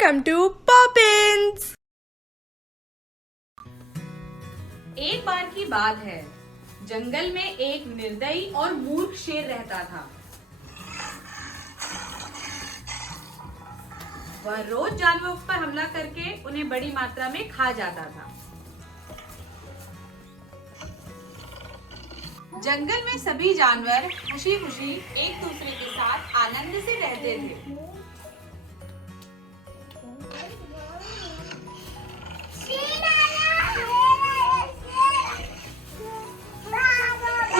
Welcome to Poppins. एक बार की बात है, जंगल में एक निर्दयी और मूर्ख शेर रहता था। वह रोज जानवरों पर हमला करके उन्हें बड़ी मात्रा में खा जाता था। जंगल में सभी जानवर खुशी खुशी एक दूसरे के साथ आनंद से रहते थे।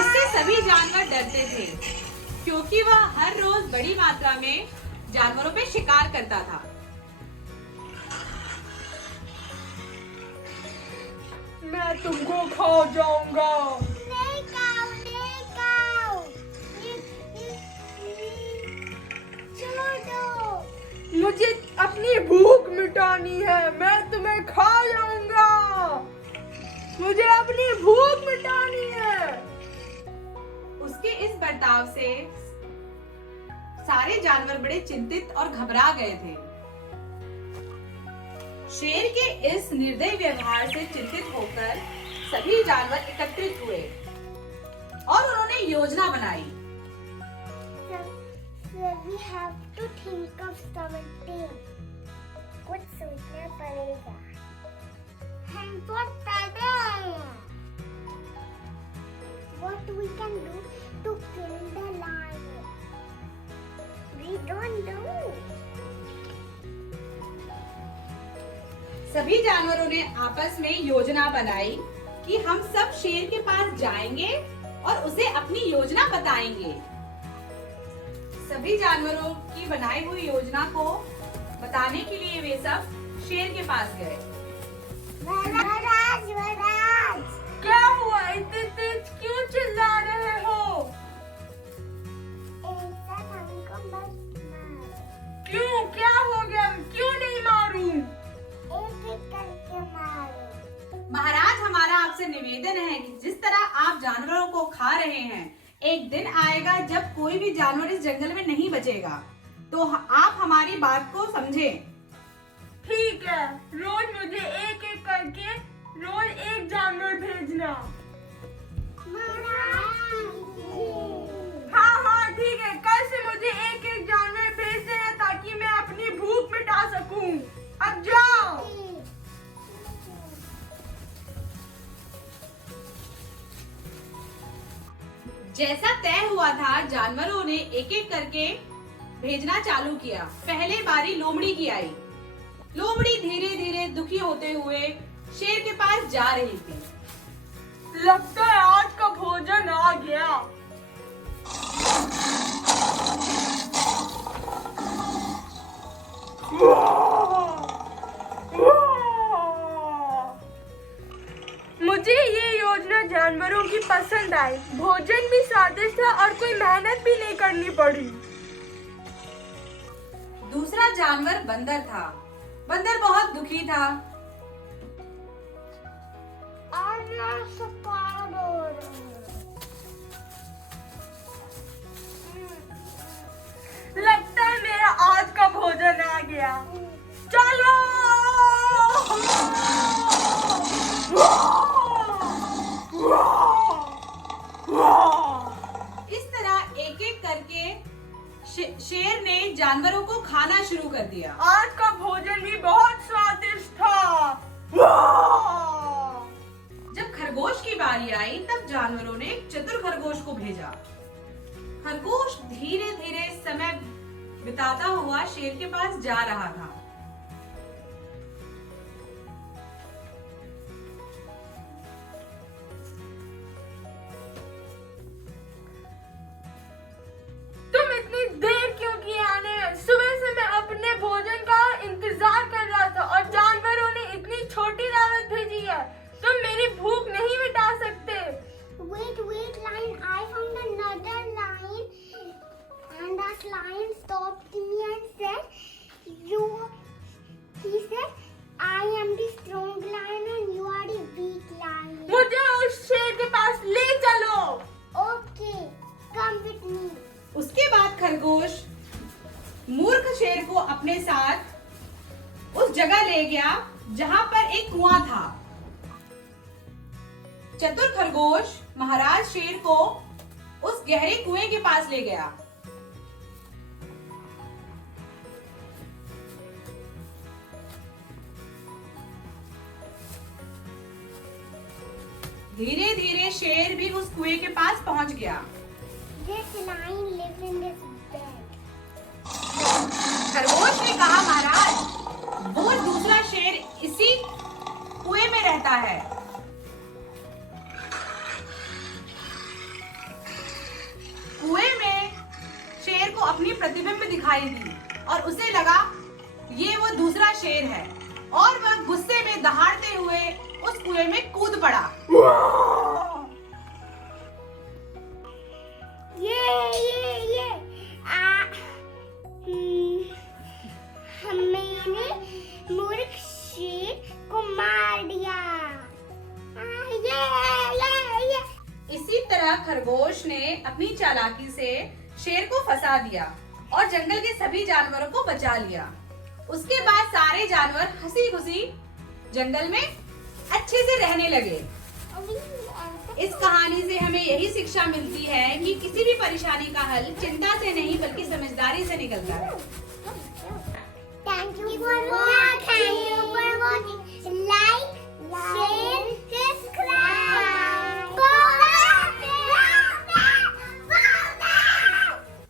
उससे सभी जानवर डरते थे क्योंकि वह हर रोज बड़ी मात्रा में जानवरों पे शिकार करता था। मैं तुमको खा जाऊंगा। मुझे अपनी भूख मिटानी है, मैं तुम्हें खा जाऊंगा। मुझे अपनी भूख मिटानी है। उसके इस बर्ताव से सारे जानवर बड़े चिंतित और घबरा गए थे। शेर के इस निर्दयी व्यवहार से चिंतित होकर सभी जानवर एकत्रित हुए और उन्होंने योजना बनाई। We have to think of something. कुछ सोचना पड़ेगा। हम बहुत पैदे आए हैं। What we can do to kill the lion? We don't know. सभी जानवरों ने आपस में योजना बनाई कि हम सब शेर के पास जाएंगे और उसे अपनी योजना बताएंगे। सभी जानवरों की बनाई हुई योजना को बताने के लिए वे सब शेर के पास गए। महाराज, महाराज। क्या हुआ? इतने तेज क्यों चिल्ला रहे हो? ऐसा हमको मत मारो। क्यों? क्या हो गया? क्यों नहीं मारूं? एक करके मारो। महाराज, हमारा आपसे निवेदन है कि जिस तरह आप जानवरों को खा रहे हैं, एक दिन आएगा जब कोई भी जानवर इस जंगल में नहीं बचेगा, तो आप हमारी बात को समझें। ठीक है, रोज मुझे एक एक करके रोज एक जानवर भेजना। हाँ, ठीक है। कल से मुझे एक एक जानवर भेज देना ताकि मैं अपनी भूख मिटा सकूं। अब जाओ। जैसा तय हुआ था, जानवरों ने एक एक करके भेजना चालू किया। पहले बारी लोमड़ी की आई। लोमड़ी धीरे धीरे दुखी होते हुए शेर के पास जा रही थी। लगता है आज का भोजन आ गया। मुझे ये योजना जानवरों की पसंद आई। भोजन भी स्वादिष्ट था और कोई मेहनत भी नहीं करनी पड़ी। दूसरा जानवर बंदर था। बंदर बहुत दुखी था। लगता है मेरा आज का भोजन आ गया। चलो। इस तरह एक एक करके शेर ने जानवरों को खाना शुरू कर दिया। आज का भोजन भी बहुत स्वादिष्ट था। जब खरगोश की बारी आई, तब जानवरों ने एक चतुर खरगोश को भेजा। खरगोश धीरे धीरे समय बिताता हुआ शेर के पास जा रहा था। तुम इतनी देर क्यों की आने में? सुबह से मैं अपने भोजन का इंतजार कर रहा था और जानवरों ने इतनी छोटी दावत भेजी है। तुम मेरी भूख नहीं मिटा सकते। Wait, lion. I found another lion, and that lion stopped me and said, he said, I am the strong lion and you are the weak lion. मुझे उस शेर के पास ले चलो। Okay, come with me. उसके बाद खरगोश मूर्ख शेर को अपने साथ उस जगह ले गया जहां पर एक कुआं था। चतुर खरगोश महाराज शेर को उस गहरे कुएं के पास ले गया। धीरे धीरे शेर भी उस कुएं के पास पहुंच गया। This lion lives in this bed. खरगोश ने कहा, महाराज, वो दूसरा शेर इसी कुएं में रहता है। कुएं में शेर को अपनी प्रतिबिंब दिखाई दी और उसे लगा ये वो दूसरा शेर है और वह गुस्से में दहाड़ते हुए उस कुएं में कूद पड़ा। ये मैंने मूर्ख शेर को मार दिया। ये इसी तरह खरगोश ने अपनी चालाकी से शेर को फंसा दिया और जंगल के सभी जानवरों को बचा लिया। उसके बाद सारे जानवर हंसी खुशी जंगल में अच्छे से रहने लगे। इस कहानी से हमें यही शिक्षा मिलती है कि किसी भी परेशानी का हल चिंता से नहीं बल्कि समझदारी से निकलता है।